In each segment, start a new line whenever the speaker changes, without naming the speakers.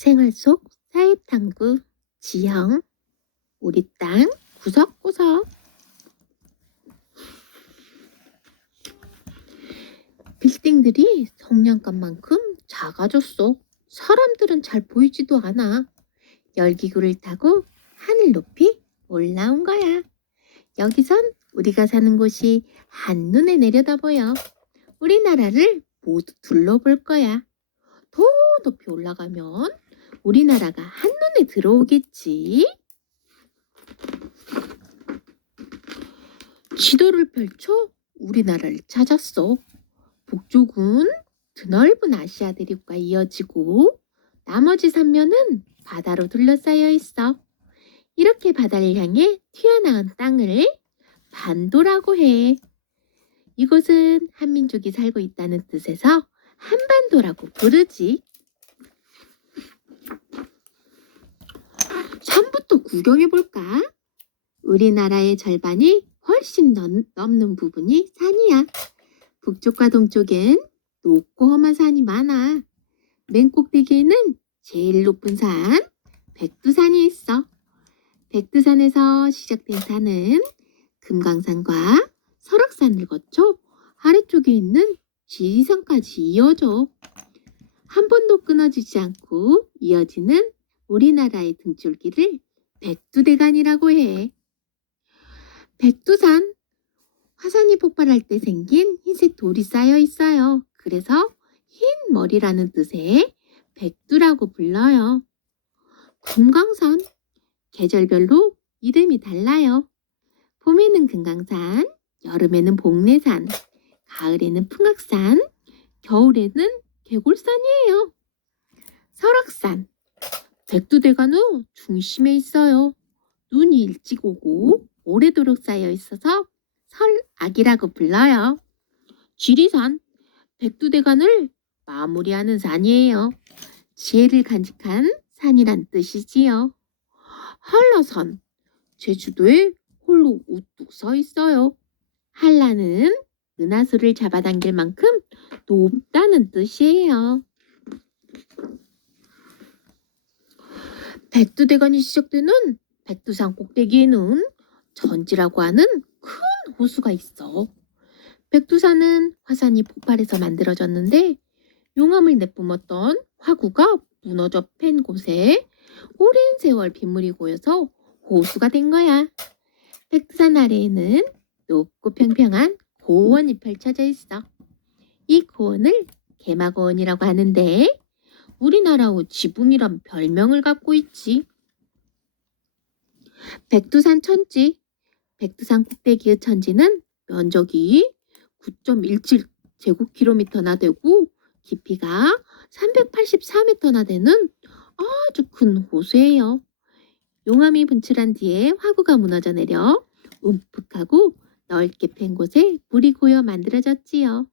생활 속 사회탐구 지형 우리 땅 구석구석 빌딩들이 성냥감만큼 작아졌어. 사람들은 잘 보이지도 않아. 열기구를 타고 하늘 높이 올라온 거야. 여기선 우리가 사는 곳이 한눈에 내려다 보여. 우리나라를 모두 둘러볼 거야. 더 높이 올라가면 우리나라가 한눈에 들어오겠지. 지도를 펼쳐 우리나라를 찾았어. 북쪽은 드넓은 아시아 대륙과 이어지고 나머지 삼면은 바다로 둘러싸여 있어. 이렇게 바다를 향해 튀어나온 땅을 반도라고 해. 이곳은 한민족이 살고 있다는 뜻에서 한반도라고 부르지. 산부터 구경해 볼까? 우리나라의 절반이 훨씬 넘, 넘는 부분이 산이야. 북쪽과 동쪽엔 높고 험한 산이 많아. 맨 꼭대기에는 제일 높은 산, 백두산이 있어. 백두산에서 시작된 산은 금강산과 설악산을 거쳐 아래쪽에 있는 지리산까지 이어져. 한 번도 끊어지지 않고 이어지는 우리나라의 등줄기를 백두대간이라고 해. 백두산 화산이 폭발할 때 생긴 흰색 돌이 쌓여 있어요. 그래서 흰 머리라는 뜻의 백두라고 불러요. 금강산 계절별로 이름이 달라요. 봄에는 금강산, 여름에는 복례산, 가을에는 풍악산, 겨울에는 개골산이에요. 설악산 백두대간은 중심에 있어요. 눈이 일찍 오고 오래도록 쌓여 있어서 설악이라고 불러요. 지리산 백두대간을 마무리하는 산이에요. 지혜를 간직한 산이란 뜻이지요. 한라산 제주도에 홀로 우뚝 서 있어요. 한라는 은하수를 잡아당길 만큼 높다는 뜻이에요. 백두대간이 시작되는 백두산 꼭대기에는 전지라고 하는 큰 호수가 있어. 백두산은 화산이 폭발해서 만들어졌는데 용암을 내뿜었던 화구가 무너져 팬 곳에 오랜 세월 빗물이 고여서 호수가 된 거야. 백두산 아래에는 높고 평평한 고원이 펼쳐져 있어. 이 고원을 개마고원이라고 하는데 우리나라의 지붕이란 별명을 갖고 있지. 백두산 천지, 백두산 꼭대기의 천지는 면적이 9.17 제곱킬로미터나 되고 깊이가 384m나 되는 아주 큰 호수예요. 용암이 분출한 뒤에 화구가 무너져 내려 움푹하고 넓게 팬 곳에 물이 고여 만들어졌지요.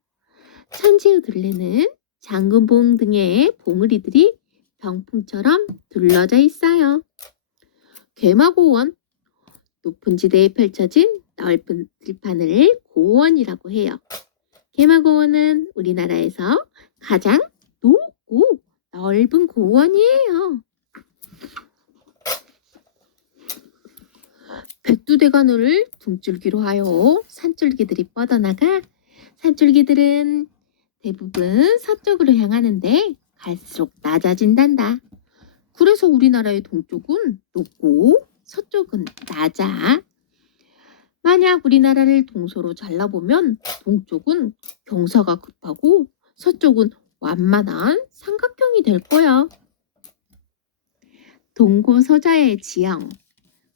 천지의 둘레는 장군봉 등의 봉우리들이 병풍처럼 둘러져 있어요. 괴마고원 높은 지대에 펼쳐진 넓은 들판을 고원이라고 해요. 개마고원은 우리나라에서 가장 높고 넓은 고원이에요. 백두대간을 등줄기로 하여 산줄기들이 뻗어나가 산줄기들은 대부분 서쪽으로 향하는데 갈수록 낮아진단다. 그래서 우리나라의 동쪽은 높고 서쪽은 낮아. 만약 우리나라를 동서로 잘라보면 동쪽은 경사가 급하고 서쪽은 완만한 삼각형이 될 거야. 동고서저의 지형.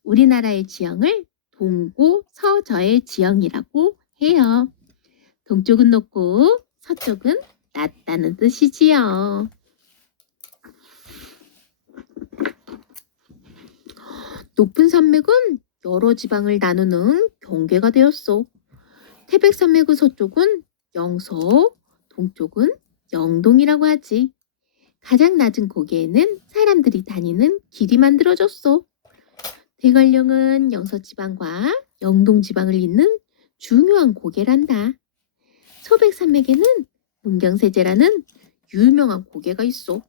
우리나라의 지형을 동고서저의 지형이라고 해요. 동쪽은 높고 서쪽은 낮다는 뜻이지요. 높은 산맥은 여러 지방을 나누는 경계가 되었어. 태백산맥의 서쪽은 영서, 동쪽은 영동이라고 하지. 가장 낮은 고개에는 사람들이 다니는 길이 만들어졌어. 대관령은 영서지방과 영동지방을 잇는 중요한 고개란다. 소백산맥에는 문경세제라는 유명한 고개가 있어.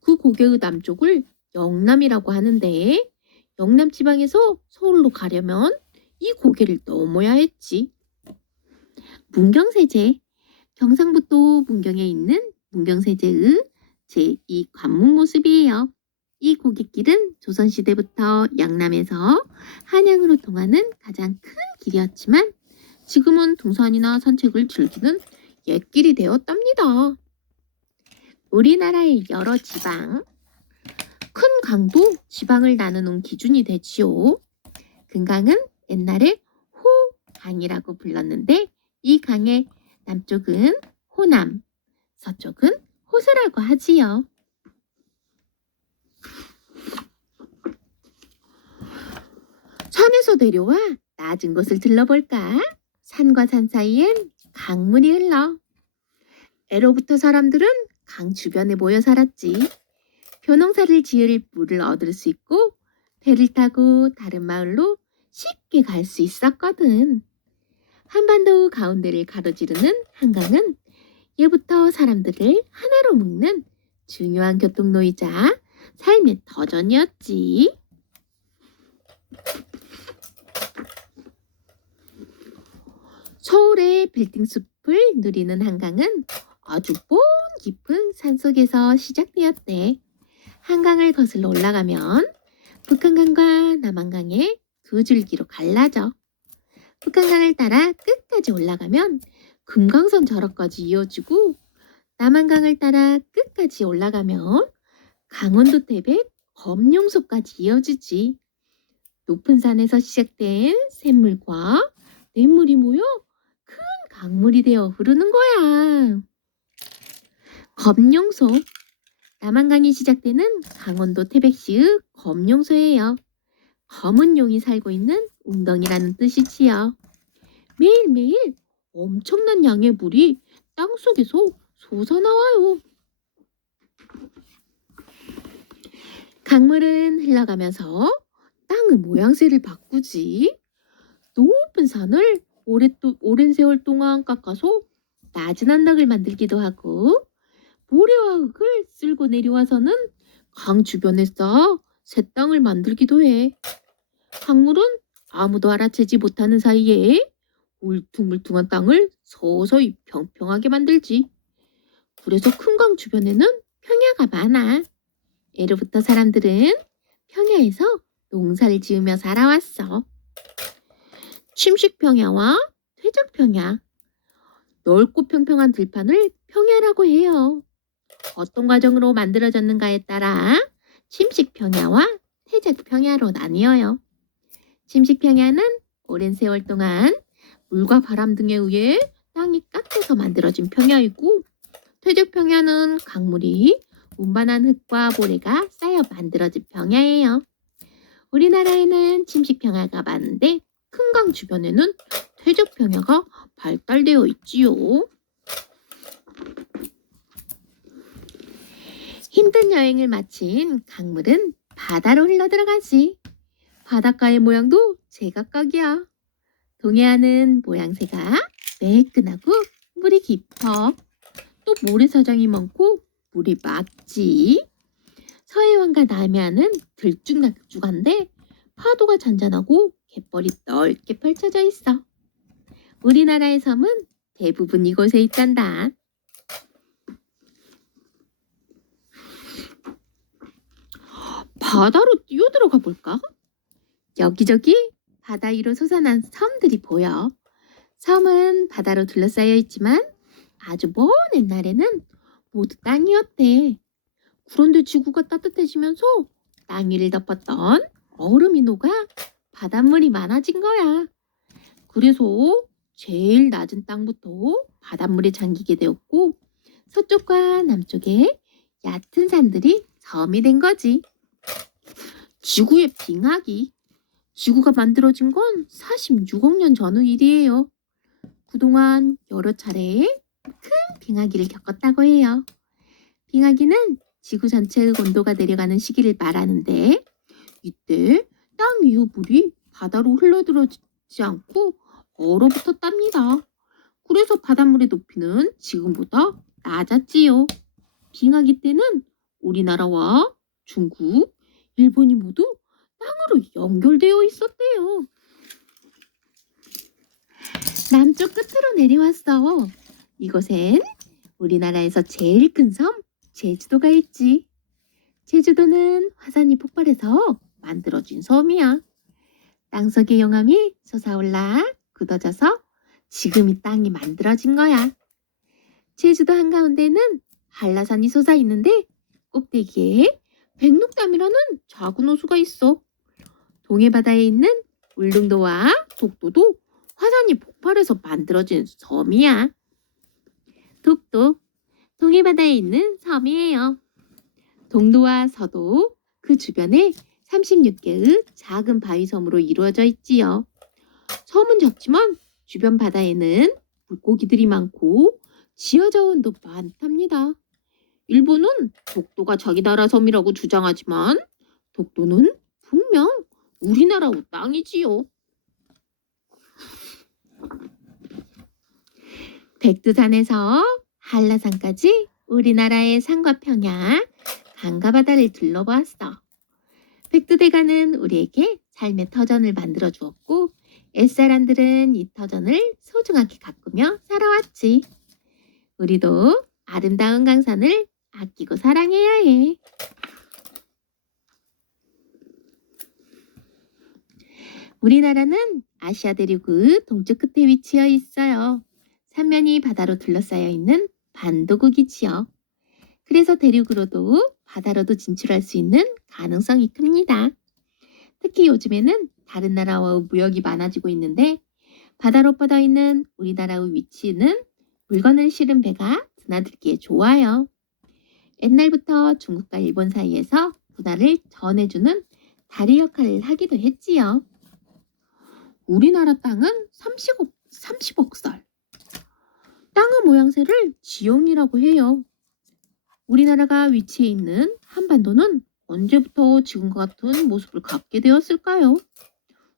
그 고개의 남쪽을 영남이라고 하는데 영남 지방에서 서울로 가려면 이 고개를 넘어야 했지. 문경세제 경상북도 문경에 있는 문경세제의 제2 관문 모습이에요. 이 고갯길은 조선시대부터 양남에서 한양으로 통하는 가장 큰 길이었지만 지금은 등산이나 산책을 즐기는 옛길이 되었답니다. 우리나라의 여러 지방, 큰 강도 지방을 나누는 기준이 되지요. 금강은 옛날에 호강이라고 불렀는데 이 강의 남쪽은 호남, 서쪽은 호수라고 하지요. 산에서 내려와 낮은 곳을 들러볼까? 산과 산 사이엔 강물이 흘러. 애로부터 사람들은 강 주변에 모여 살았지. 벼농사를 지을 물을 얻을 수 있고 배를 타고 다른 마을로 쉽게 갈 수 있었거든. 한반도 가운데를 가로지르는 한강은 예부터 사람들을 하나로 묶는 중요한 교통로이자 삶의 터전이었지. 서울의 빌딩 숲을 누리는 한강은 아주 먼 깊은 산속에서 시작되었대. 한강을 거슬러 올라가면 북한강과 남한강의 두 줄기로 갈라져. 북한강을 따라 끝까지 올라가면 금강산 자락까지 이어지고 남한강을 따라 끝까지 올라가면 강원도 태백 검룡소까지 이어지지. 높은 산에서 시작된 샘물과 냇물이 모여 큰 강물이 되어 흐르는 거야. 검룡소. 남한강이 시작되는 강원도 태백시의 검룡소예요. 검은 용이 살고 있는 웅덩이라는 뜻이지요. 매일매일 엄청난 양의 물이 땅속에서 솟아나와요. 강물은 흘러가면서 땅의 모양새를 바꾸지. 높은 산을 오랫, 오랜 세월 동안 깎아서 낮은 언덕을 만들기도 하고 모래와 흙을 쓸고 내려와서는 강 주변에 쌓아 새 땅을 만들기도 해. 강물은 아무도 알아채지 못하는 사이에 울퉁불퉁한 땅을 서서히 평평하게 만들지. 그래서 큰 강 주변에는 평야가 많아. 예로부터 사람들은 평야에서 농사를 지으며 살아왔어. 침식 평야와 퇴적 평야. 넓고 평평한 들판을 평야라고 해요. 어떤 과정으로 만들어졌는가에 따라 침식 평야와 퇴적 평야로 나뉘어요. 침식 평야는 오랜 세월 동안 물과 바람 등에 의해 땅이 깎여서 만들어진 평야이고 퇴적 평야는 강물이 운반한 흙과 모래가 쌓여 만들어진 평야예요. 우리나라에는 침식 평야가 많은데 큰강 주변에는 퇴적 평야가 발달되어 있지요. 힘든 여행을 마친 강물은 바다로 흘러들어가지. 바닷가의 모양도 제각각이야. 동해안은 모양새가 매끈하고 물이 깊어. 또 모래사장이 많고 물이 맑지. 서해안과 남해안은 들쭉날쭉한데 파도가 잔잔하고 갯벌이 넓게 펼쳐져 있어. 우리나라의 섬은 대부분 이곳에 있단다. 바다로 뛰어들어가 볼까? 여기저기 바다 위로 솟아난 섬들이 보여. 섬은 바다로 둘러싸여 있지만 아주 먼 옛날에는 모두 땅이었대. 그런데 지구가 따뜻해지면서 땅 위를 덮었던 얼음이 녹아 바닷물이 많아진 거야. 그래서 제일 낮은 땅부터 바닷물에 잠기게 되었고 서쪽과 남쪽에 얕은 산들이 섬이 된 거지. 지구의 빙하기. 지구가 만들어진 건 46억 년 전의 일이에요. 그동안 여러 차례 큰 빙하기를 겪었다고 해요. 빙하기는 지구 전체의 온도가 내려가는 시기를 말하는데 이때 땅 위의 물이 바다로 흘러들어지지 않고 얼어붙었답니다. 그래서 바닷물의 높이는 지금보다 낮았지요. 빙하기 때는 우리나라와 중국, 일본이 모두 땅으로 연결되어 있었대요. 남쪽 끝으로 내려왔어. 이곳엔 우리나라에서 제일 큰 섬 제주도가 있지. 제주도는 화산이 폭발해서 만들어진 섬이야. 땅속의 용암이 솟아올라 굳어져서 지금 이 땅이 만들어진 거야. 제주도 한가운데는 한라산이 솟아 있는데 꼭대기에 백록담이라는 작은 호수가 있어. 동해바다에 있는 울릉도와 독도도 화산이 폭발해서 만들어진 섬이야. 독도, 동해바다에 있는 섬이에요. 동도와 서도 그 주변에 36개의 작은 바위섬으로 이루어져 있지요. 섬은 작지만 주변 바다에는 물고기들이 많고 지하자원도 많답니다. 일본은 독도가 자기 나라 섬이라고 주장하지만 독도는 분명 우리나라 땅이지요. 백두산에서 한라산까지 우리나라의 산과 평야, 강과 바다를 둘러보았어. 백두대간은 우리에게 삶의 터전을 만들어 주었고 옛사람들은 이 터전을 소중하게 가꾸며 살아왔지. 우리도 아름다운 강산을 아끼고 사랑해야 해. 우리나라는 아시아 대륙의 동쪽 끝에 위치해 있어요. 삼면이 바다로 둘러싸여 있는 반도국이지요. 그래서 대륙으로도 바다로도 진출할 수 있는 가능성이 큽니다. 특히 요즘에는 다른 나라와 무역이 많아지고 있는데 바다로 뻗어 있는 우리나라의 위치는 물건을 실은 배가 드나들기에 좋아요. 옛날부터 중국과 일본 사이에서 문화를 전해주는 다리 역할을 하기도 했지요. 우리나라 땅은 30억, 30억 살. 땅의 모양새를 지형이라고 해요. 우리나라가 위치해 있는 한반도는 언제부터 지금과 같은 모습을 갖게 되었을까요?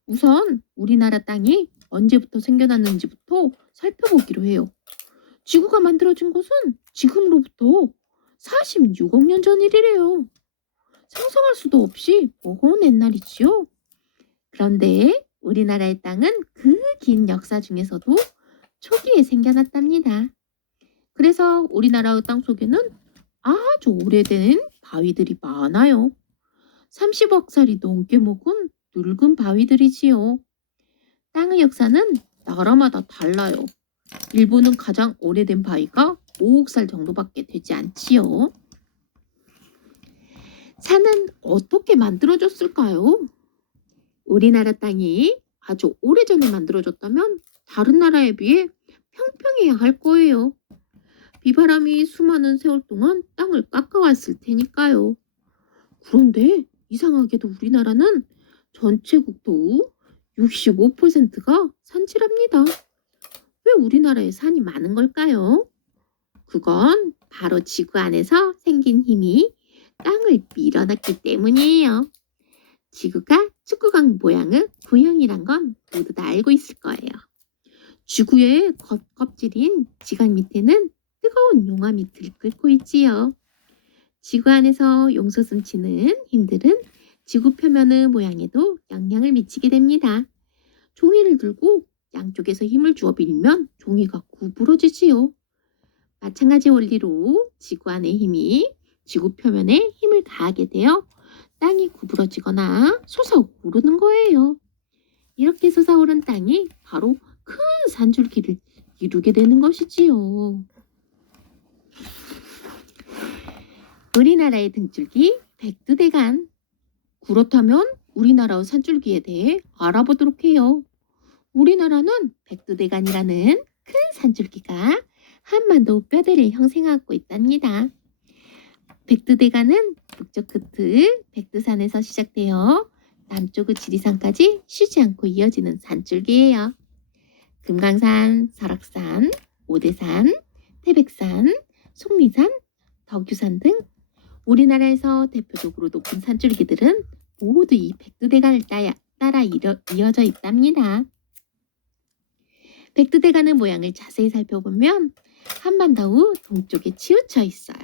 우선 우리나라 땅이 언제부터 생겨났는지부터 살펴보기로 해요. 지구가 만들어진 것은 지금으로부터 46억 년 전 일이래요. 상상할 수도 없이 먼 옛날이지요. 그런데 우리나라의 땅은 그 긴 역사 중에서도 초기에 생겨났답니다. 그래서 우리나라의 땅 속에는 아주 오래된 바위들이 많아요. 30억 살이 넘게 먹은 늙은 바위들이지요. 땅의 역사는 나라마다 달라요. 일본은 가장 오래된 바위가 5억 살 정도밖에 되지 않지요. 산은 어떻게 만들어졌을까요? 우리나라 땅이 아주 오래전에 만들어졌다면 다른 나라에 비해 평평해야 할 거예요. 비바람이 수많은 세월 동안 땅을 깎아왔을 테니까요. 그런데 이상하게도 우리나라는 전체 국토 65%가 산지랍니다. 왜 우리나라에 산이 많은 걸까요? 그건 바로 지구 안에서 생긴 힘이 땅을 밀어넣기 때문이에요. 지구가 축구강 모양의 구형이란 건 모두 다 알고 있을 거예요. 지구의 겉 껍질인 지각 밑에는 뜨거운 용암이 들끓고 있지요. 지구 안에서 용솟음 치는 힘들은 지구 표면의 모양에도 영향을 미치게 됩니다. 종이를 들고 양쪽에서 힘을 주어 밀면 종이가 구부러지지요. 마찬가지 원리로 지구 안의 힘이 지구 표면에 힘을 가하게 되어 땅이 구부러지거나 솟아오르는 거예요. 이렇게 솟아오른 땅이 바로 큰 산줄기를 이루게 되는 것이지요. 우리나라의 등줄기 백두대간. 그렇다면 우리나라의 산줄기에 대해 알아보도록 해요. 우리나라는 백두대간이라는 큰 산줄기가 한반도 뼈대를 형성하고 있답니다. 백두대간은 북쪽 끝을 백두산에서 시작되어 남쪽의 지리산까지 쉬지 않고 이어지는 산줄기예요. 금강산, 설악산, 오대산, 태백산, 속리산, 덕유산 등 우리나라에서 대표적으로 높은 산줄기들은 모두 이 백두대간을 따라 이어, 이어져 있답니다. 백두대간의 모양을 자세히 살펴보면 한반도 동쪽에 치우쳐 있어요.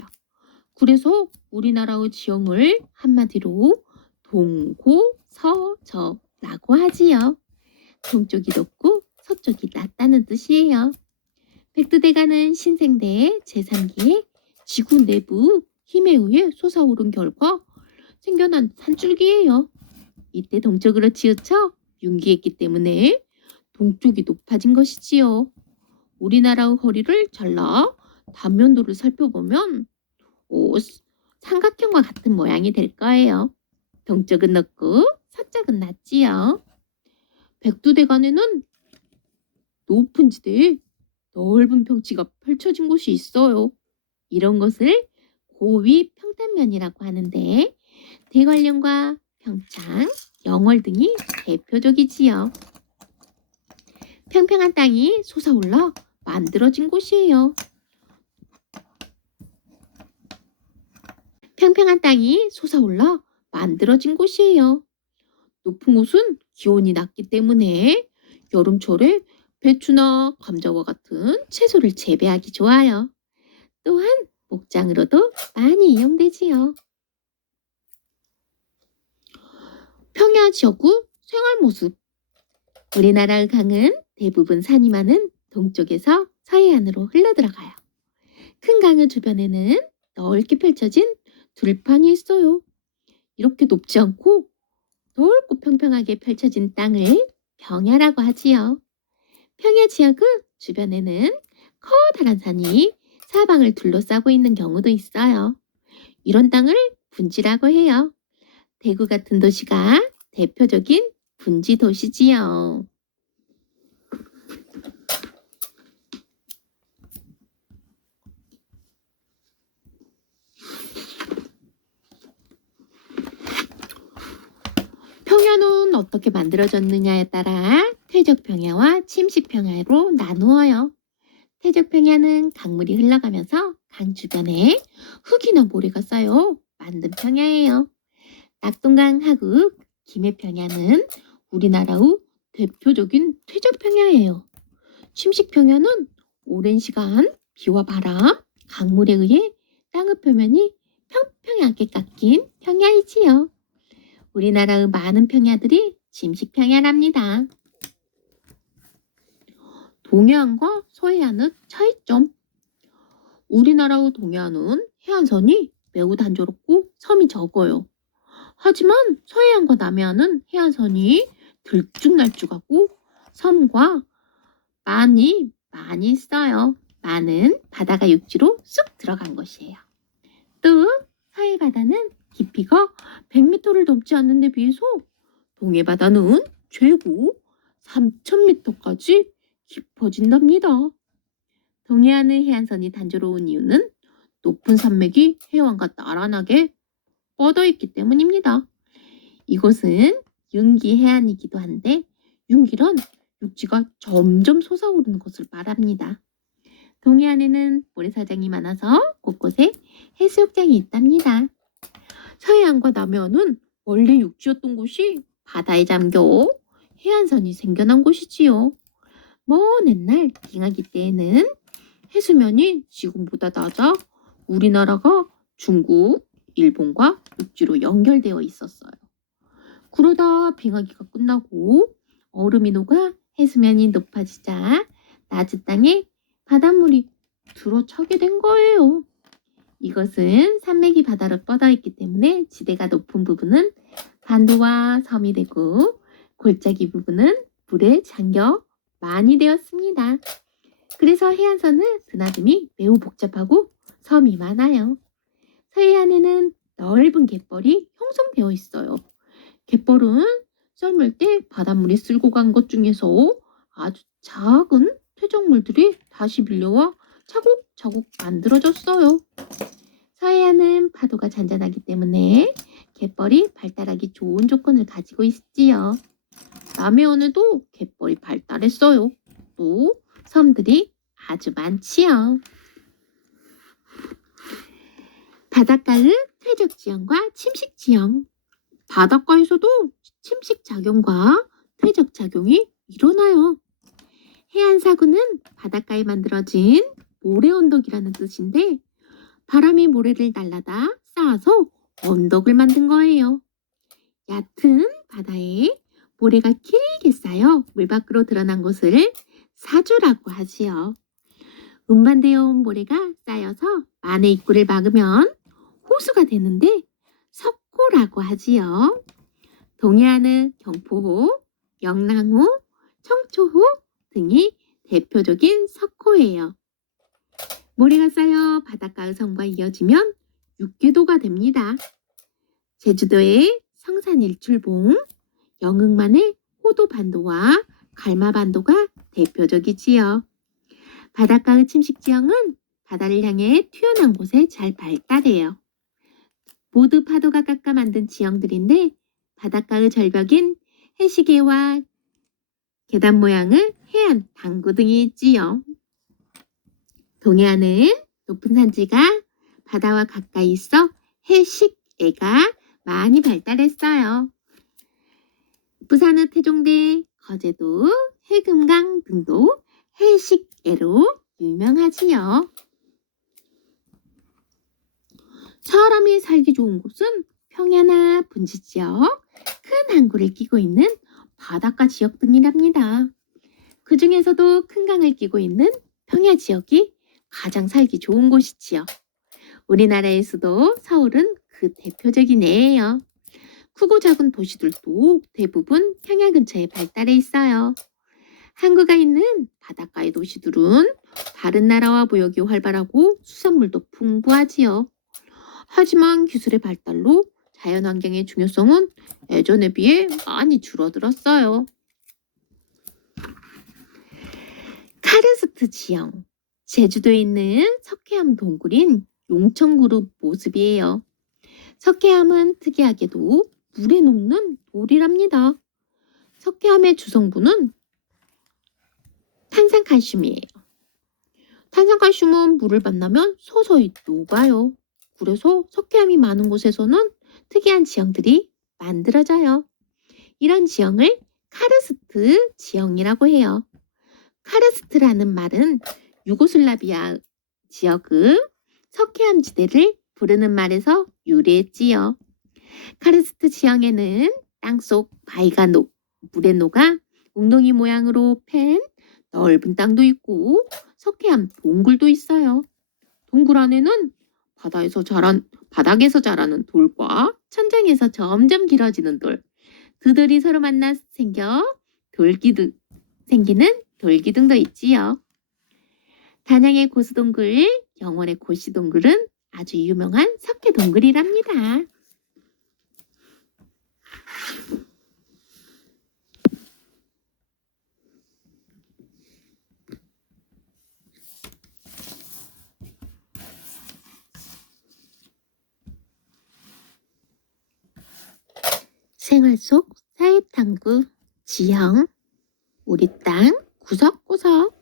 그래서 우리나라의 지형을 한마디로 동고서저라고 하지요. 동쪽이 높고 서쪽이 낮다는 뜻이에요. 백두대간은 신생대의 제3기의 지구 내부 힘에 의해 솟아오른 결과 생겨난 산줄기예요. 이때 동쪽으로 치우쳐 융기했기 때문에 동쪽이 높아진 것이지요. 우리나라의 허리를 잘라 단면도를 살펴보면 오, 삼각형과 같은 모양이 될 거예요. 동쪽은 높고 서쪽은 낮지요. 백두대간에는 높은 지대에 넓은 평지가 펼쳐진 곳이 있어요. 이런 것을 고위 평탄면이라고 하는데 대관령과 평창, 영월 등이 대표적이지요. 평평한 땅이 솟아올라 만들어진 곳이에요. 평평한 땅이 솟아올라 만들어진 곳이에요. 높은 곳은 기온이 낮기 때문에 여름철에 배추나 감자와 같은 채소를 재배하기 좋아요. 또한 목장으로도 많이 이용되지요. 평야 지역구 생활 모습. 우리나라의 강은 대부분 산이 많은 동쪽에서 서해안으로 흘러들어가요. 큰 강의 주변에는 넓게 펼쳐진 들판이 있어요. 이렇게 높지 않고 넓고 평평하게 펼쳐진 땅을 평야라고 하지요. 평야 지역의 주변에는 커다란 산이 사방을 둘러싸고 있는 경우도 있어요. 이런 땅을 분지라고 해요. 대구 같은 도시가 대표적인 분지 도시지요. 평야는 어떻게 만들어졌느냐에 따라 퇴적 평야와 침식 평야로 나누어요. 퇴적 평야는 강물이 흘러가면서 강 주변에 흙이나 모래가 쌓여 만든 평야예요. 낙동강 하구 김해 평야는 우리나라의 대표적인 퇴적 평야예요. 침식 평야는 오랜 시간 비와 바람, 강물에 의해 땅의 표면이 평평하게 깎인 평야이지요. 우리나라의 많은 평야들이 침식 평야랍니다. 동해안과 서해안의 차이점. 우리나라의 동해안은 해안선이 매우 단조롭고 섬이 적어요. 하지만 서해안과 남해안은 해안선이 들쭉날쭉하고 섬과 많이 많이 있어요. 많은 바다가 육지로 쑥 들어간 곳이에요. 또 서해 바다는 깊이가 100m를 넘지 않는 데 비해서 동해 바다는 최고 3000m까지 깊어진답니다. 동해안의 해안선이 단조로운 이유는 높은 산맥이 해안과 나란하게 뻗어 있기 때문입니다. 이곳은 융기 해안이기도 한데 융기란 육지가 점점 솟아오르는 것을 말합니다. 동해안에는 모래사장이 많아서 곳곳에 해수욕장이 있답니다. 서해안과 남해안은 원래 육지였던 곳이 바다에 잠겨 해안선이 생겨난 곳이지요. 먼 옛날 빙하기 때에는 해수면이 지금보다 낮아 우리나라가 중국, 일본과 육지로 연결되어 있었어요. 그러다 빙하기가 끝나고 얼음이 녹아 해수면이 높아지자 낮은 땅에 바닷물이 들어차게 된 거예요. 이것은 산맥이 바다로 뻗어 있기 때문에 지대가 높은 부분은 반도와 섬이 되고 골짜기 부분은 물에 잠겨 많이 되었습니다. 그래서 해안선은 드나듦이 매우 복잡하고 섬이 많아요. 서해안에는 넓은 갯벌이 형성되어 있어요. 갯벌은 썰물 때 바닷물이 쓸고 간 것 중에서 아주 작은 퇴적물들이 다시 밀려와 차곡차곡 만들어졌어요. 서해안은 파도가 잔잔하기 때문에 갯벌이 발달하기 좋은 조건을 가지고 있지요. 남해안에도 갯벌이 발달했어요. 또 섬들이 아주 많지요. 바닷가의 퇴적 지형과 침식 지형. 바닷가에서도 침식 작용과 퇴적 작용이 일어나요. 해안 사구는 바닷가에 만들어진 모래 언덕이라는 뜻인데 바람이 모래를 날라다 쌓아서 언덕을 만든 거예요. 얕은 바다에 모래가 길게 쌓여 물 밖으로 드러난 곳을 사주라고 하지요. 운반되어 온 모래가 쌓여서 만의 입구를 막으면 호수가 되는데 석호라고 하지요. 동해안은 경포호, 영랑호, 청초호 등이 대표적인 석호예요. 모래가 쌓여 바닷가 의 성과 이어지면 육계도가 됩니다. 제주도의 성산일출봉, 영흥만의 호도반도와 갈마반도가 대표적이지요. 바닷가의 침식 지형은 바다를 향해 튀어나온 곳에 잘 발달해요. 모두 파도가 깎아 만든 지형들인데 바닷가의 절벽인 해시계와 계단 모양의 해안 당구 등이 있지요. 동해안은 높은 산지가 바다와 가까이 있어 해식애가 많이 발달했어요. 부산의 태종대, 거제도, 해금강 등도 해식애로 유명하지요. 사람이 살기 좋은 곳은 평야나 분지 지역, 큰 항구를 끼고 있는 바닷가 지역 등이랍니다. 그 중에서도 큰 강을 끼고 있는 평야 지역이 가장 살기 좋은 곳이지요. 우리나라에서도 서울은 그 대표적인 예예요. 크고 작은 도시들도 대부분 평야 근처에 발달해 있어요. 항구가 있는 바닷가의 도시들은 다른 나라와 무역이 활발하고 수산물도 풍부하지요. 하지만 기술의 발달로 자연환경의 중요성은 예전에 비해 많이 줄어들었어요. 카르스트 지형. 제주도에 있는 석회암 동굴인 용천그룹 모습이에요. 석회암은 특이하게도 물에 녹는 돌이랍니다. 석회암의 주성분은 탄산칼슘이에요. 탄산칼슘은 물을 만나면 서서히 녹아요. 그래서 석회암이 많은 곳에서는 특이한 지형들이 만들어져요. 이런 지형을 카르스트 지형이라고 해요. 카르스트라는 말은 유고슬라비아 지역의 석회암 지대를 부르는 말에서 유래했지요. 카르스트 지형에는 땅속 바위가 녹, 물에 녹아 웅덩이 모양으로 팬 넓은 땅도 있고 석회암 동굴도 있어요. 동굴 안에는 바다에서 자란 바닥에서 자라는 돌과 천장에서 점점 길어지는 돌, 그들이 서로 만나 생겨 돌기둥 생기는 돌기둥도 있지요. 단양의 고수동굴, 영월의 고시동굴은 아주 유명한 석회 동굴이랍니다. 생활 속 사회탐구 지형 우리 땅 구석구석